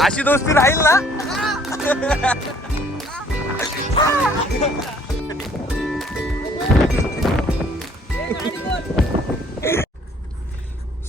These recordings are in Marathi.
अशी दोस्ती राहील ना.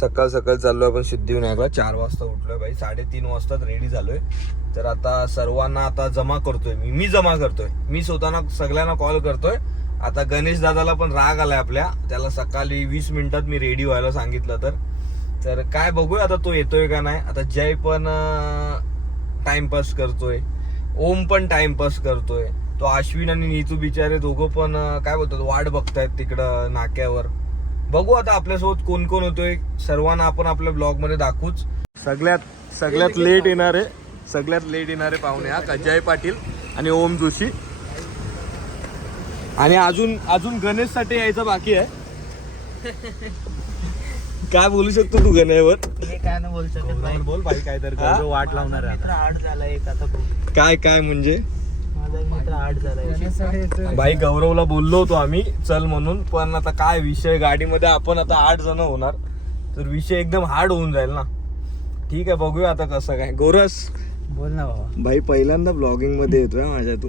सकाळ सकाळ चाललोय आपण सिद्धिविनायकला. 4 वाजता उठलोय भाई, 3:30 वाजताच रेडी झालोय. तर आता सर्वांना आता जमा करतोय मी जमा करतोय. मी स्वतःना सगळ्यांना कॉल करतोय. आता गणेश दादाला पण राग आलाय आपल्या, त्याला सकाळी 20 मिनिटात मी रेडी व्हायला सांगितलं. तर काय बघूया आता तो येतोय का नाही. आता जय पण टाइमपास करतोय, ओम पण टाइमपास करतोय, तो अश्विन आणि नीतू बिचारे दोघं पण काय बोलतात वाट बघतायत तिकडं नाक्यावर. बघू आता आपल्यासोबत कोण कोण होतोय, सर्वांना आपण आपल्या ब्लॉग मध्ये दाखवूच. सगळ्यात लेट येणारे पाहुणे हा जय पाटील आणि ओम जोशी. आणि अजून गणेश साठी यायचं बाकी आहे. काय बोलू शकतो तू गणेशवर? काय नाही बोलू शकत. बोल भाई, काय तर वाट लावणार आहे. मित्र आठ झाला एक आता. काय म्हणजे माझा एक मित्र आठ झाला. भाई गौरवला बोललो होतो आम्ही चल म्हणून, पण आता काय विषय, गाडीमध्ये आपण आता 8 जण होणार, तर विषय एकदम हार्ड होऊन जाईल ना. ठीक आहे, बघूया आता कसं काय. गौरस बोल ना बाबा. भाई पहिल्यांदा ब्लॉगिंग मध्ये येतोय माझ्या तू,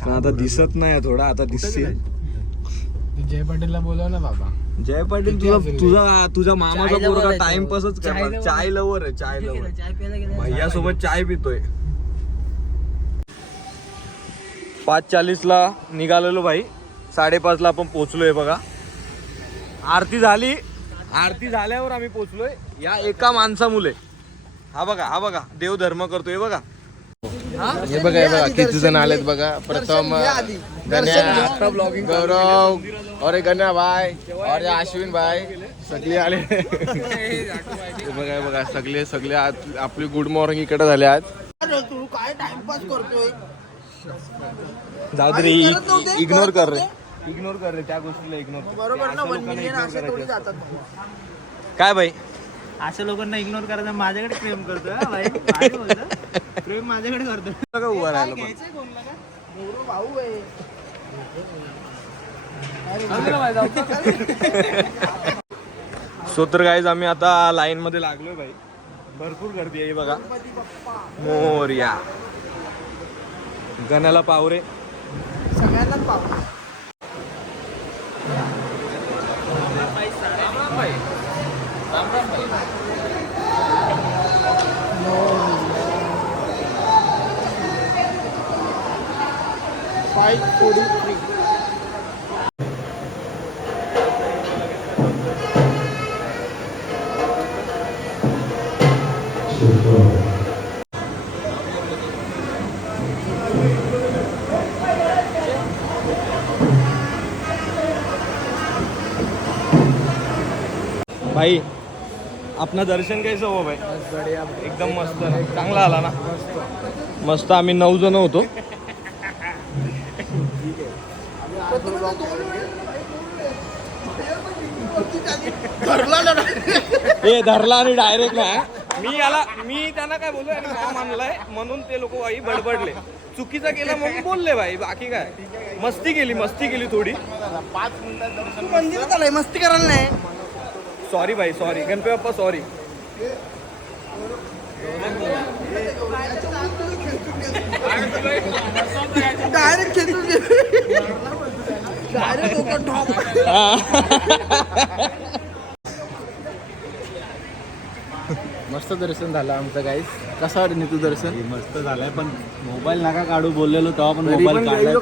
पण आता दिसत नाही थोडा, आता दिसतील. जय पाटीलला बोलव ना बाबा. जय पाटील तुझा मामाचा पोरगा टाइमपासच करणार. चाय लवर आहे, चाय लवर. भैया सोबत चाय पितोय. 5:40 ला निघालेलो भाई, 5:30 ला आपण पोहोचलोय. बघा आरती झाली, आरती झाल्यावर आम्ही पोहोचलोय. या एका माणसामुळे हा बघा देव धर्म करतोय. बघा हे बघा किती जण आलेत बघा. प्रथम गण्या, गौरव और गण्या भाई और अश्विन भाई सगळे आले. बघा सगळे आपली गुड मॉर्निंग इकडे झाले आज. तू काय टाइमपास करतोय? जाऊ दे, इग्नोर कर रे त्या गोष्टीला. इग्नोर बरोबर ना. 1 मिलियन असे थोडी जातात. काय भाई, अशा लोकांना इग्नोर करायचं. माझ्याकडे प्रेम करतोय हा भाई. भारी बोलतो. प्रेम माझ्याकडे करतोय. उभा राहिला पण. गौरव भाऊ आहे. सो तर गाईज आम्ही आता लाईन मध्ये लागलोय भाई. भरपूर गर्दी आहे बघा. मोरया गण्याला पावरे सगळ्यांनाच पाहू. भाई अपना दर्शन कैसा हुआ भाई? एकदम मस्त, चांगला आला ना. मस्त. आम्ही 9 जण होतो. धरला आणि डायरेक्ट नाही. मी त्यांना काय बोललो आणि काम आणलाय म्हणून ते लोक भाई बडबडले. चुकीचा केला म्हणून बोलले भाई, बाकी काय. मस्ती केली थोडी. 5 मिनिटात मंदिरात आलाय, मस्ती करायला नाही. सॉरी भाई, sorry Ganpati Bappa, sorry. Direct खेचून मस्त दर्शन झालं आमचं गाईस. कसं वाटत नीतू दर्शन? मस्त झालंय, पण मोबाईल नका काढू बोललेलो तेव्हा पण मोबाईल काढलाय.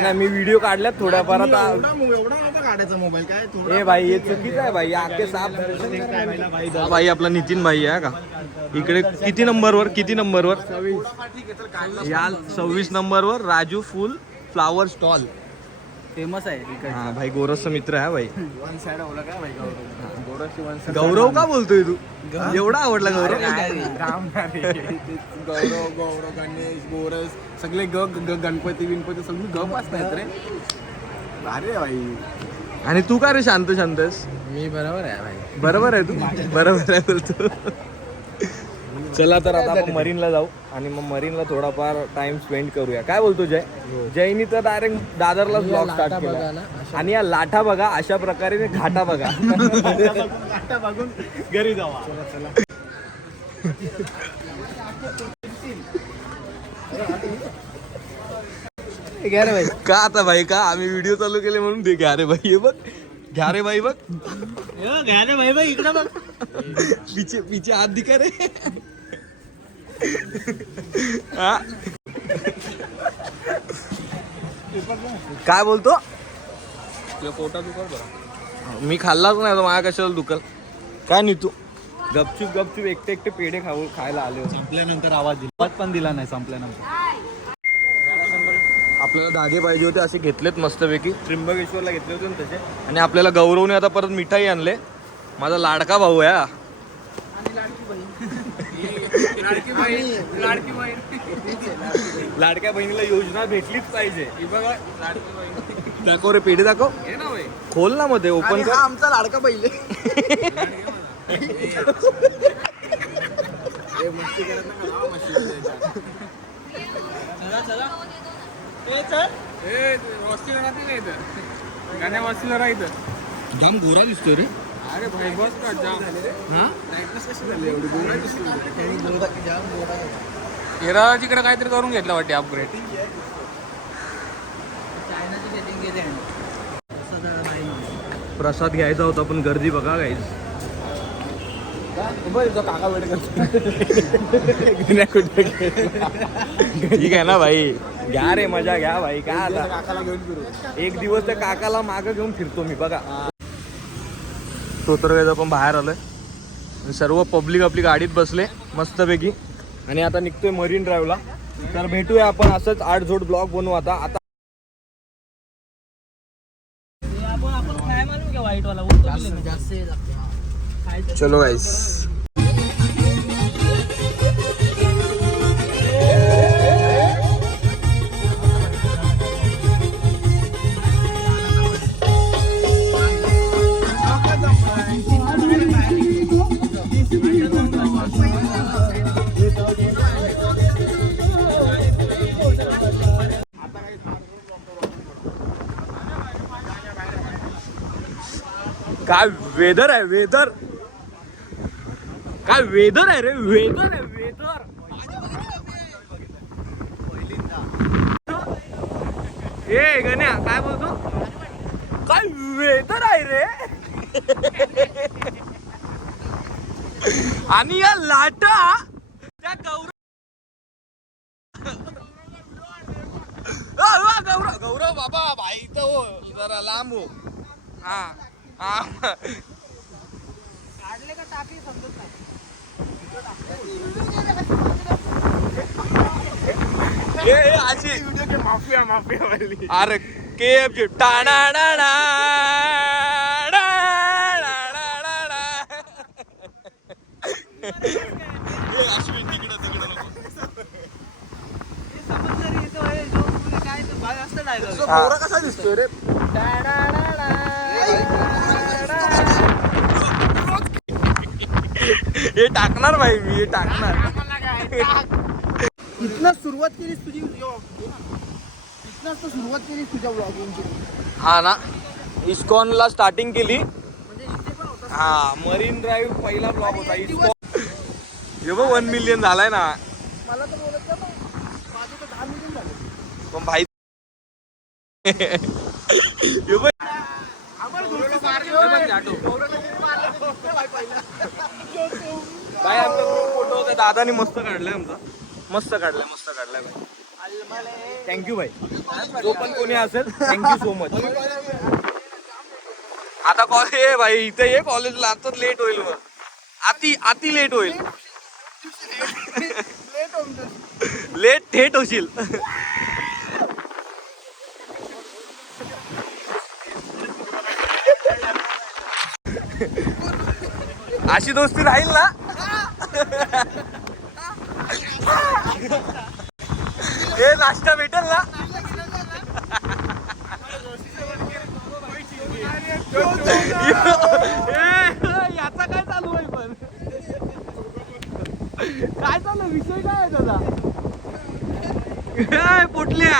नाही मी व्हिडिओ काढल्यात थोड्याफार. आता एवढा नव्हता काढायचा मोबाईल. काय ए भाई हे चुकीचं आहे भाई. आखे साफ दर्शन. भाई आपला नितीन भाई आहे का इकडे? किती नंबरवर? या 26 नंबरवर राजू फुल फ्लावर स्टॉल. फेमस आहे. हा भाई गौरवचा मित्र आहे भाई. वन साइड आवडला का भाई गौरव? गौरव का बोलतोय तू? एवढा आवडला गौरव? गौरव गणेश गोरस सगळे गणपती बिनपती सगळी गप असतात रे. भारी आहे भाई. आणि तू का रे शांत आहेस? मी बरोबर आहे भाई. बरोबर आहे तू. बरोबर आहे बोलतो. चला तर आता आपण मरीनला जाऊ आणि मग मरीनला थोडाफार टाइम स्पेंड करूया. काय बोलतो जय? जयनी तर डायरेक्ट दादरला ब्लॉग स्टार्ट केला. आणि या लाठा बघा, अशा प्रकारे घाटा बघा. एकटा बघून घरी जावा. घ्या रे भाई. का आता भाई का आम्ही व्हिडिओ चालू केले म्हणून दे घ्या रे भाई हे बघ. घ्या रे भाई बघ. घ्या रे भाई भाई इकडे बघ. पीछे पीछे हात दिका रे. हा? काय बोलतो? पोटा दुखल बरं. मी खाल्लाच नाही तर माझ्या कशाला दुखल. काय नाही तू गपचूप गपचूप एकटे एकटे पेढे खायला आले होते. संपल्यानंतर आवाज दिला, आवाज पण दिला नाही संपल्यानंतर. आपल्याला धागे पाहिजे होते असे घेतलेत मस्तपैकी. त्र्यंबकेश्वरला घेतले होते ना तसे. आणि आपल्याला गौरवने आता परत मिठाई आणले. माझा लाडका भाऊ आहे हा. लाडक्या बहिणीला योजना भेटलीच पाहिजे. दाखव रे पेढे दाखव. खोल ना मध्ये ओपन कर. आमचा लाडका पहिले. जाम गोरा दिसतोय रे. अरे भाई बस का जाम. केरळाकडे काहीतरी करून घेतलं वाटते अपग्रेड. प्रसाद घ्यायचा होता पण गर्दी बघा गाईज. काका वेट करतो. ठीक आहे ना भाई. घ्या रे मजा घ्या भाई. काय आता काकाला घेऊन फिरू. एक दिवस त्या काकाला मागं घेऊन फिरतो मी बघा. तो तर वेळेस आपण बाहेर आलोय. सर्व पब्लिक आपली गाडीत बसले मस्तपैकी. आणि आता निघतोय मरीन ड्राईव्हला. तर भेटूया आपण असंच 8 जोड ब्लॉग बनवू आता. चलो गाईस. काय वेदर आहे वेदर. काय वेदर आहे रे. वेदर आहे वेदर. ए गण्या काय बोलतो. काय वेदर आहे रे. आणि या लाटा त्या गौरव बाबा भाई तर हो जरा लांब हो. हा हा. माफिया वाली. अरे KF टाणा कसा दिसतोय रे. हे टाकणार भाई मी. हे टाकणार. इथनं सुरुवात केलीस तुझी. इथनं सुरुवात केलीस तुझ्या ब्लॉगिंगची. हा ना. इस्कॉनला स्टार्टिंग केली. हा मरीन ड्राईव्ह पहिला ब्लॉग होता इस्कॉन. हे बघ 1 मिलियन झालाय ना. मला तर बोलत माझे तर 10 मिलियन झाले. पण भाई हे बघ. भाई आमचा फोटो होता दादानी मस्त काढलाय. आमचा मस्त काढलाय भाई. थँक्यू भाई. जो पण कोणी असेल थँक्यू सो मच. आता कॉलेज भाई इथे ये कॉलेजला. आता लेट होईल मग. आती लेट होईल. लेट थेट होशील. अशी दोस्ती राहील ना. हे नाश्ता भेटेल ना. याचा काय चालू आहे पण. काय चालू विषय काय आहे दादा. पोटल्या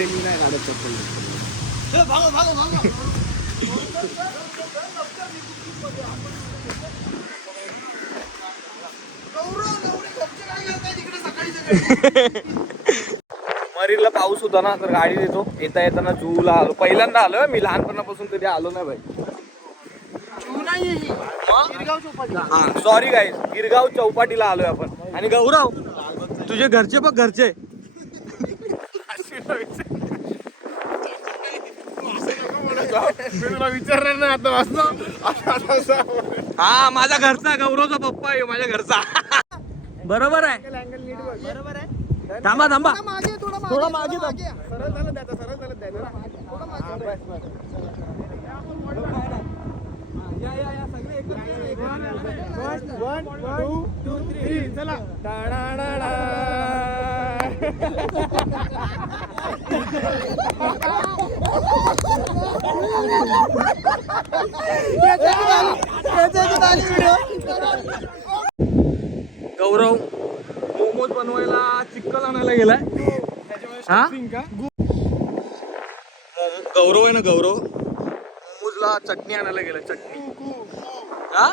काही मी नाही काढत चप्पल. मरीला पाऊस होता ना तर गाडी देतो. येता येताना जूला आलो. पहिल्यांदा आलो मी, लहानपणापासून कधी आलो नाही भाई. हा सॉरी गाईज, गिरगाव चौपाटीला आलोय आपण. आणि गौरव तुझे घरचे बघ, घरचे विचारणार ना आता. हा माझा घरचा, गौरवचा पप्पा आहे माझ्या घरचा. बरोबर आहे. बरोबर आहे. थांबा थांबा थोडा मागे गौरव मोमोज बनवायला चिक्कल आणायला गेलाय. हा गौरव आहे ना, गौरव मोमोजला चटणी आणायला गेलाय. चटणी हा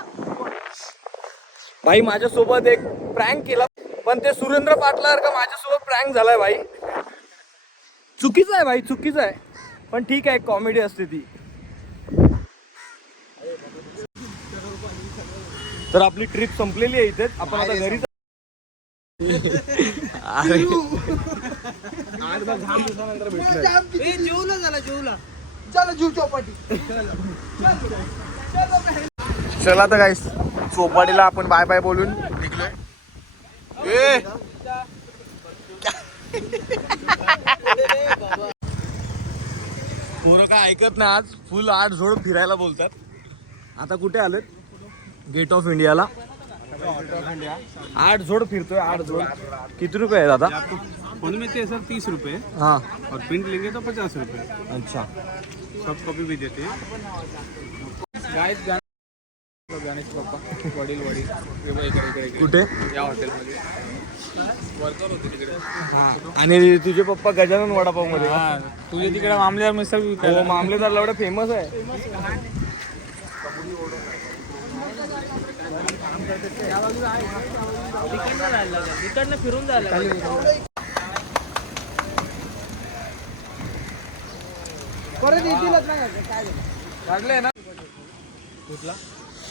भाई माझ्यासोबत एक प्रँक केला, पण ते सुरेंद्र पाटलासारखं माझ्यासोबत प्रँक झालाय भाई. चुकीचं आहे भाई, चुकीचं आहे, पण ठीक आहे, कॉमेडी असते ती. तर आपली ट्रिप संपलेली आहे इथेच. आपण आता घरी अरे जेवला झाला जेवला. चला तर गाईस, चोपाटीला आपण बाय बाय बोलून निघलोय. पोरं काय ऐकत नाही. आज फुल 8 झोड फिरायला बोलतात. आता कुठे आलोय? गेट ऑफ इंडियाला. 8 झोड फिरतोय. 8 झोड किती रुपये आहेत आता? उनमें से सर 30 रुपए हा और प्रिंट लेंगे तो 50 रुपए. अच्छा. सॉफ्ट कॉपी भी देते हैं. गणेश बाप्पा वडील कुठे? या हॉटेलमध्ये वर्कर होते तिकडे. आणि तुझे पप्पा गजानन वडापाव मध्ये. तुझे तिकडे मामलेदार मिसळ हो, मामलेदार एवढं फेमस आहे. इकडनं फिरून जायला परत येतीलच नाही. काढलंय ना कुठला?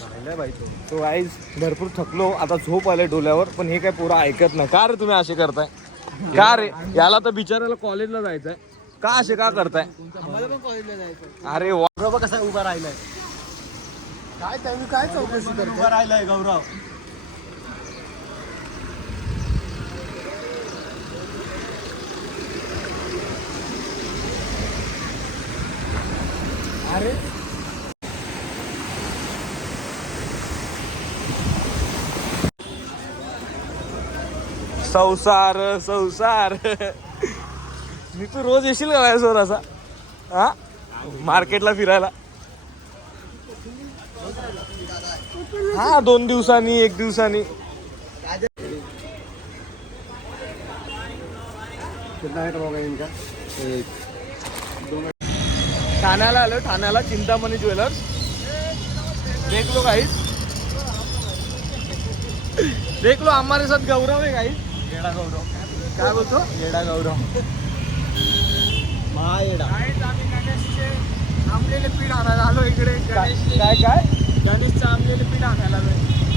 राहिलाय बाई तो. तो आईज भरपूर थकलो. आता झोप आले डोल्यावर, पण हे काय पोरं ऐकत नाही. का रे तुम्ही असे करताय? का रे? याला तर बिचारायला कॉलेजला जायचंय. का असे का करताय? आम्हाला पण कॉलेजला जायचं. अरे गौरव कसा उभा राहिलाय? काय तुम्ही काय चौकशी करता? उभा राहिलाय गौरव. अरे संसार संसार. मी तू रोज येशील का माझ्यासोबत असा? हा मार्केटला फिरायला? हा 2 दिवसांनी, 1 दिवसांनी. ठाण्याला आलो. ठाण्याला चिंतामणी ज्वेलर्स. देख लो गाइस, देख लो हमारे साथ गौरव है गाइस. येडा गौरव. काय बोलतो? येडा गौरव. महायेडा. आम्ही गणेशचे आंबलेले पीठ आणायला आलो इकडे. काय काय? गणेशचं आंबलेले पीठ आणायला आलोय.